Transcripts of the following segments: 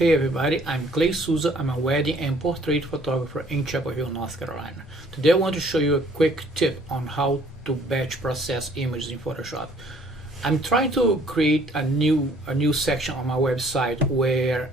Hey everybody, I'm Clay Souza. I'm a wedding and portrait photographer in Chapel Hill, North Carolina. Today I want to show you a quick tip on how to batch process images in Photoshop. I'm trying to create a new section on my website where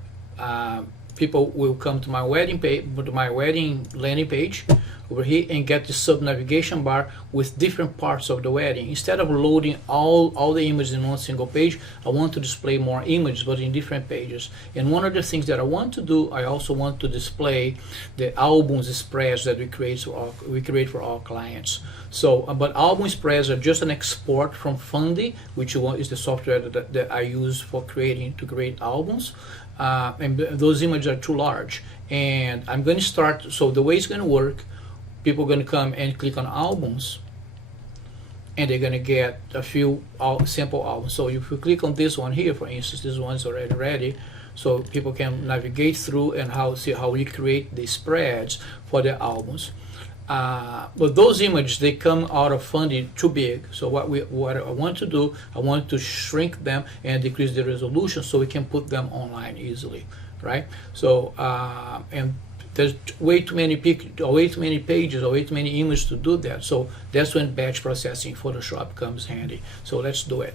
people will come to my wedding page, to my wedding landing page over here, and get the sub navigation bar with different parts of the wedding. Instead of loading all the images in one single page, I want to display more images but in different pages. And one of the things that I want to do, I also want to display the albums spreads that we create for our clients. So but album spreads are just an export from Fundy, which is the software that I use to create albums. And those images are too large, and I'm going to start. So the way it's going to work, people are going to come and click on albums, and they're going to get a few sample albums. So if you click on this one here, for instance, this one's already ready, so people can navigate through and see how we create the spreads for the albums. But those images, they come out of Fundy too big. So what I want to do, I want to shrink them and decrease the resolution so we can put them online easily, right? So and there's way too many pages or way too many images to do that. So that's when batch processing in Photoshop comes handy. So let's do it.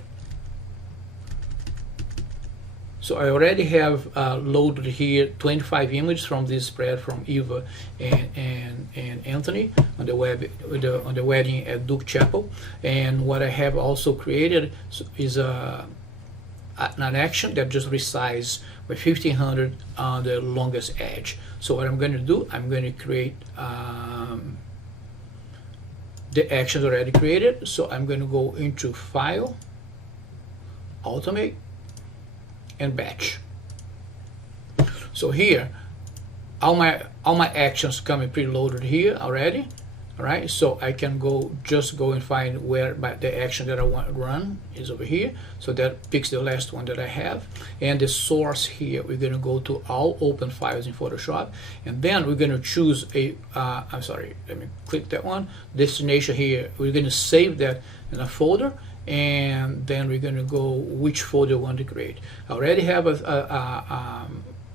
So I already have loaded here 25 images from this spread from Eva and Anthony on the on the wedding at Duke Chapel. And what I have also created is an action that just resizes by 1500 on the longest edge. So what I'm going to do, I'm going to create the actions already created. So I'm going to go into File, Automate, and Batch. So here, all my actions coming preloaded here already. All right, so I can just go and find where the action that I want to run is over here. So that picks the last one that I have, and the source here, we're going to go to all open files in Photoshop, and then we're going to choose I'm sorry, let me click that one, destination here. We're going to save that in a folder, and then we're going to go which folder we want to create. I already have a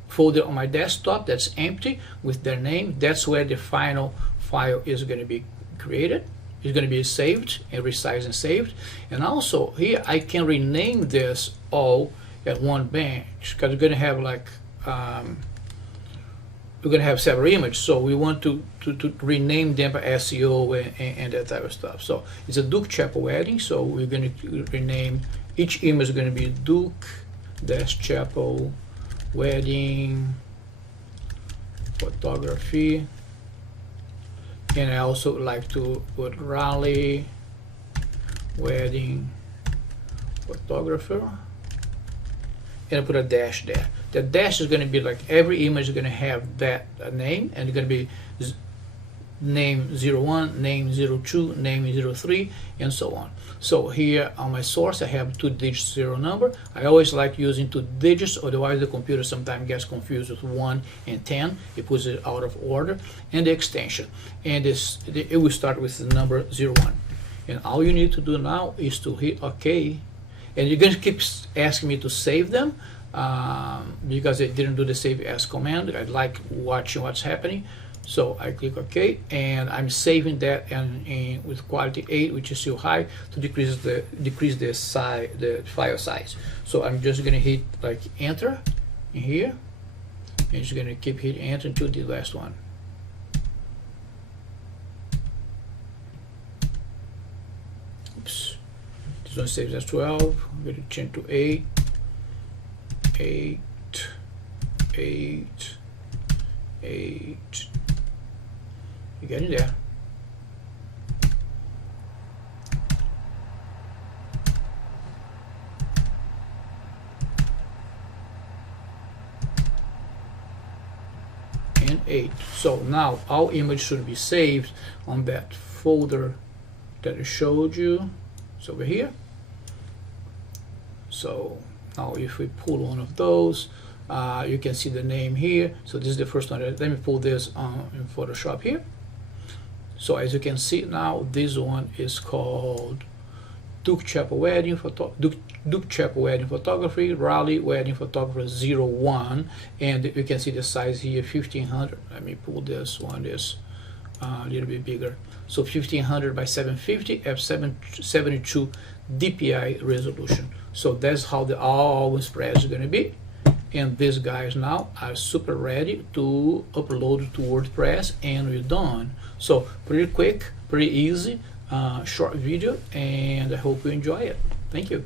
folder on my desktop that's empty with their name. That's where the final file is going to be created. It's going to be saved and resized and saved. And also here I can rename this all at one batch, because we're going to have like we're going to have several images, so we want to rename them by SEO and that type of stuff. So it's a Duke Chapel wedding, so we're going to rename each image is going to be Duke-Chapel wedding photography. And I also like to put Raleigh wedding photographer, and I put a dash there. The dash is going to be like every image is going to have that name, and it's going to be name 01, name 02, name 03, and so on. So here on my source, I have 2-digit serial number. I always like using 2 digits, otherwise the computer sometimes gets confused with 1 and 10. It puts it out of order. And the extension. And it will start with the number 01. And all you need to do now is to hit OK. And you're going to keep asking me to save them because I didn't do the save as command. I like watching what's happening. So I click OK, and I'm saving that and with quality 8, which is still high, to decrease the size, the file size. So I'm just going to hit like Enter in here, and just going to keep hitting Enter until the last one. Oops, this one saves as 12. I'm going to change to 8, 8, 8, 8. You're getting there. And 8. So now all images should be saved on that folder that I showed you. It's over here. So now if we pull one of those, you can see the name here. So this is the first one. Let me pull this in Photoshop here. So as you can see now, this one is called Duke Chapel Wedding Duke Chapel Wedding Photography, Raleigh Wedding Photographer 01, and you can see the size here, 1500. Let me pull this one, this a little bit bigger. So 1500 by 750 f72 DPI resolution. So that's how the all spread is going to be. And these guys now are super ready to upload to WordPress, and we're done. So pretty quick, pretty easy, short video, and I hope you enjoy it. Thank you.